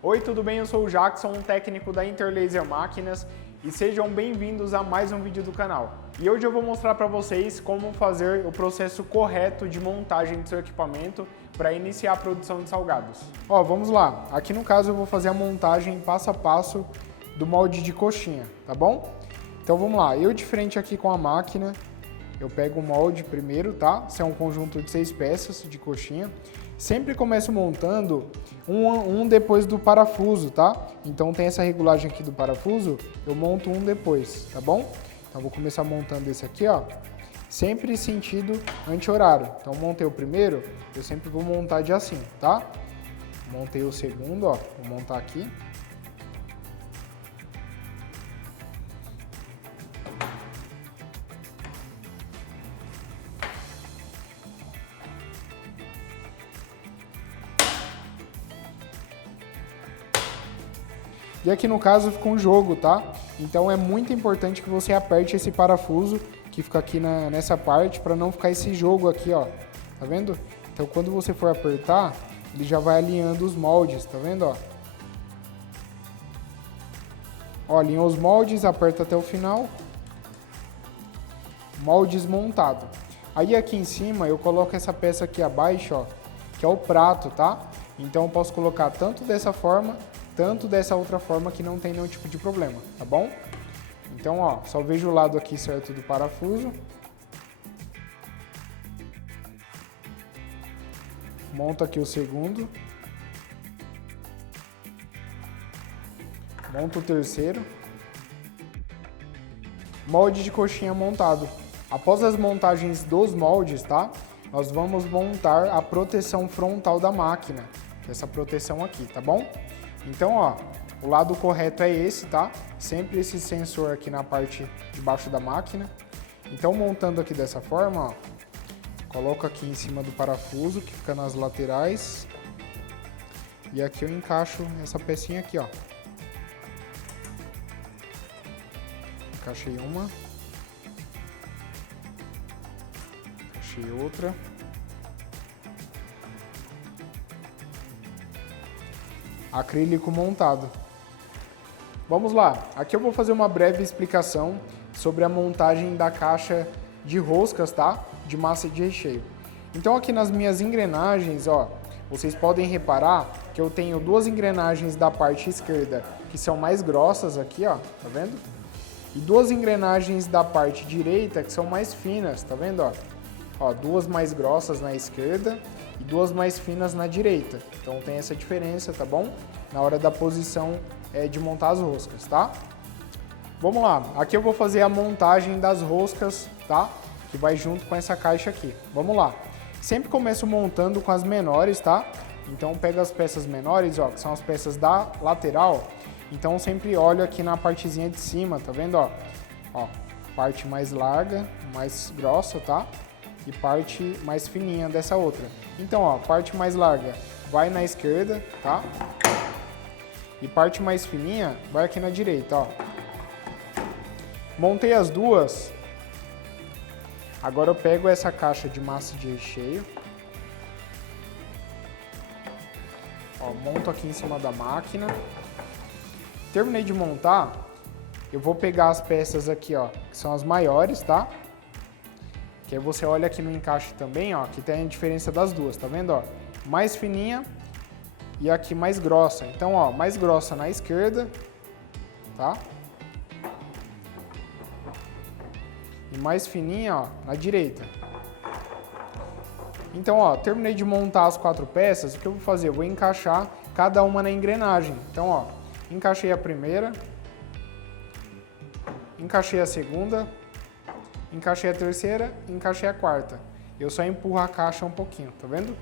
Oi, tudo bem? Eu sou o Jackson, um técnico da Interlaser Máquinas e sejam bem-vindos a mais um vídeo do canal. E hoje eu vou mostrar para vocês como fazer o processo correto de montagem do seu equipamento para iniciar a produção de salgados. Ó, vamos lá. Aqui no caso eu vou fazer a montagem passo a passo do molde de coxinha, tá bom? Então vamos lá. Eu de frente aqui com a máquina, eu pego o molde primeiro, tá? Esse é um conjunto de 6 peças de coxinha. Sempre começo montando um depois do parafuso, tá? Então tem essa regulagem aqui do parafuso, eu monto um depois, tá bom? Então vou começar montando esse aqui, ó. Sempre sentido anti-horário. Então montei o primeiro, eu sempre vou montar de assim, tá? Montei o segundo, ó. Vou montar aqui. E aqui no caso fica um jogo, tá? Então é muito importante que você aperte esse parafuso que fica aqui nessa parte para não ficar esse jogo aqui, ó. Tá vendo? Então quando você for apertar, ele já vai alinhando os moldes, tá vendo, ó? Ó, alinhou os moldes, aperta até o final. Moldes montado. Aí aqui em cima eu coloco essa peça aqui abaixo, ó, que é o prato, tá? Então eu posso colocar tanto dessa forma, tanto dessa outra forma que não tem nenhum tipo de problema, tá bom? Então, ó, só vejo o lado aqui certo do parafuso. Monto aqui o segundo. Monto o terceiro. Molde de coxinha montado. Após as montagens dos moldes, tá? Nós vamos montar a proteção frontal da máquina. Essa proteção aqui, tá bom? Então, ó, o lado correto é esse, tá? Sempre esse sensor aqui na parte de baixo da máquina. Então, montando aqui dessa forma, ó, coloco aqui em cima do parafuso, que fica nas laterais. E aqui eu encaixo essa pecinha aqui, ó. Encaixei uma. Encaixei outra. Acrílico montado. Vamos lá, aqui eu vou fazer uma breve explicação sobre a montagem da caixa de roscas, tá? De massa de recheio. Então aqui nas minhas engrenagens, ó, vocês podem reparar que eu tenho duas engrenagens da parte esquerda que são mais grossas aqui, ó, tá vendo? E duas engrenagens da parte direita que são mais finas, tá vendo, ó? Ó, duas mais grossas na esquerda e duas mais finas na direita. Então tem essa diferença, tá bom? Na hora da posição de montar as roscas, tá? Vamos lá, aqui eu vou fazer a montagem das roscas, tá? Que vai junto com essa caixa aqui. Vamos lá. Sempre começo montando com as menores, tá? Então pego as peças menores, ó, que são as peças da lateral. Então sempre olho aqui na partezinha de cima, tá vendo, ó? Ó, parte mais larga, mais grossa, tá? E parte mais fininha dessa outra. Então, ó, parte mais larga vai na esquerda, tá? E parte mais fininha vai aqui na direita, ó. Montei as duas. Agora eu pego essa caixa de massa de recheio. Ó, monto aqui em cima da máquina. Terminei de montar, eu vou pegar as peças aqui, ó, que são as maiores, tá? Que aí você olha aqui no encaixe também, ó, que tem a diferença das duas, tá vendo, ó? Mais fininha e aqui mais grossa. Então, ó, mais grossa na esquerda, tá? E mais fininha, ó, na direita. Então, ó, terminei de montar as 4 peças, o que eu vou fazer? Eu vou encaixar cada uma na engrenagem. Então, ó, encaixei a primeira, encaixei a segunda, encaixei a terceira, encaixei a quarta. Eu só empurro a caixa um pouquinho, tá vendo?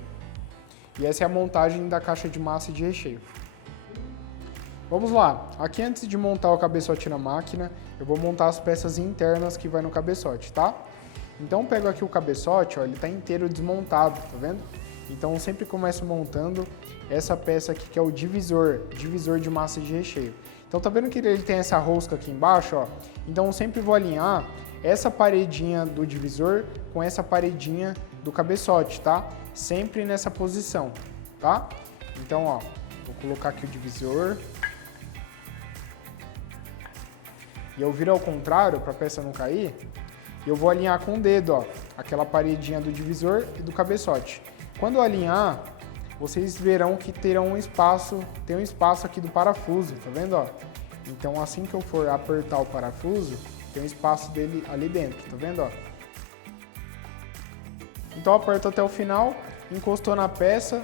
E essa é a montagem da caixa de massa de recheio. Vamos lá, aqui antes de montar o cabeçote na máquina, eu vou montar as peças internas que vai no cabeçote, tá? Então eu pego aqui o cabeçote, ó, ele tá inteiro desmontado, tá vendo? Então eu sempre começo montando essa peça aqui que é o divisor de massa de recheio. Então tá vendo que ele tem essa rosca aqui embaixo, ó? Então eu sempre vou alinhar essa paredinha do divisor com essa paredinha do cabeçote, tá? Sempre nessa posição, tá? Então, ó, Vou colocar aqui o divisor. E eu viro ao contrário para a peça não cair. E eu vou alinhar com o dedo, ó, aquela paredinha do divisor e do cabeçote. Quando eu alinhar, vocês verão que terão um espaço, tem um espaço aqui do parafuso, tá vendo, ó? Então assim que eu for apertar o parafuso, tem um espaço dele ali dentro, tá vendo, ó? Então eu aperto até o final, encostou na peça,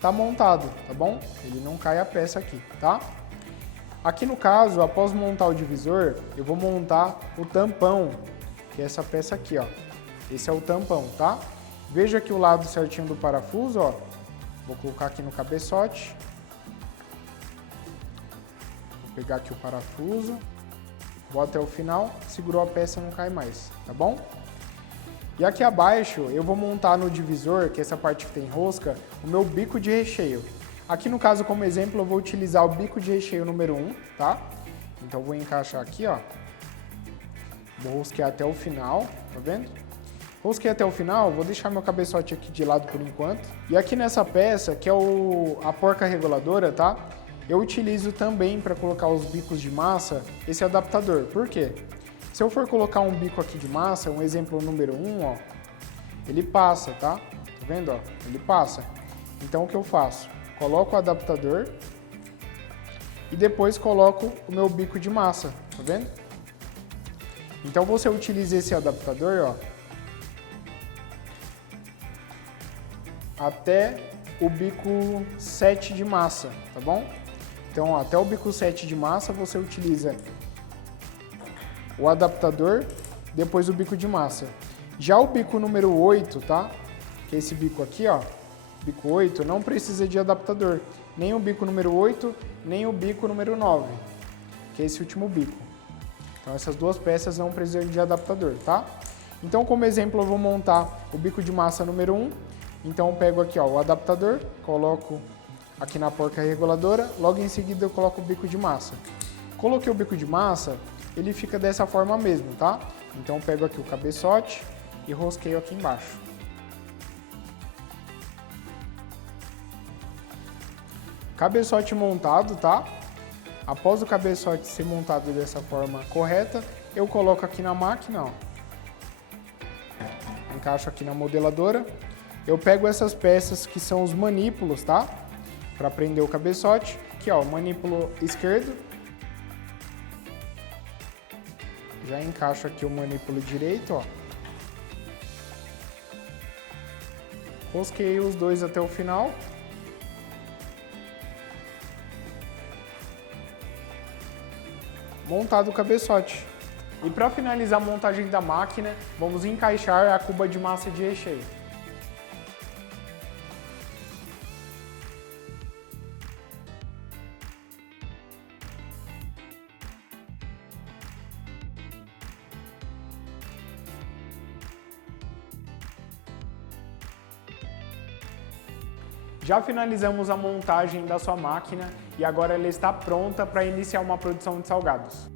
tá montado, tá bom? Ele não cai a peça aqui, tá? Aqui no caso, após montar o divisor, eu vou montar o tampão, que é essa peça aqui, ó. Esse é o tampão, tá? Veja aqui o lado certinho do parafuso, ó. Vou colocar aqui no cabeçote. Vou pegar aqui o parafuso. Vou até o final, segurou a peça, não cai mais, tá bom? E aqui abaixo eu vou montar no divisor, que é essa parte que tem rosca, o meu bico de recheio. Aqui no caso, como exemplo, eu vou utilizar o bico de recheio número 1, tá? Então eu vou encaixar aqui, ó. Vou rosquear até o final, tá vendo? Rosquei até o final, vou deixar meu cabeçote aqui de lado por enquanto. E aqui nessa peça, que é a porca reguladora, tá? Eu utilizo também para colocar os bicos de massa, esse adaptador. Por quê? Se eu for colocar um bico aqui de massa, um exemplo número 1, ó, ele passa, tá? Tá vendo, ó? Ele passa. Então o que eu faço? Coloco o adaptador e depois coloco o meu bico de massa, tá vendo? Então você utiliza esse adaptador, ó, até o bico 7 de massa, tá bom? Então, ó, até o bico 7 de massa você utiliza o adaptador, depois o bico de massa. Já o bico número 8, tá? Que é esse bico aqui, ó, bico 8, não precisa de adaptador. Nem o bico número 8, nem o bico número 9, que é esse último bico. Então essas duas peças não precisam de adaptador, tá? Então como exemplo eu vou montar o bico de massa número 1. Então eu pego aqui, ó, o adaptador, coloco aqui na porca reguladora, logo em seguida eu coloco o bico de massa. Coloquei o bico de massa, ele fica dessa forma mesmo, tá? Então eu pego aqui o cabeçote e rosqueio aqui embaixo. Cabeçote montado, tá? Após o cabeçote ser montado dessa forma correta, eu coloco aqui na máquina, ó. Encaixo aqui na modeladora. Eu pego essas peças que são os manípulos, tá? Para prender o cabeçote. Aqui, ó, o manípulo esquerdo. Já encaixo aqui o manípulo direito, ó. Rosqueio os dois até o final. Montado o cabeçote. E para finalizar a montagem da máquina, vamos encaixar a cuba de massa de recheio. Já finalizamos a montagem da sua máquina e agora ela está pronta para iniciar uma produção de salgados.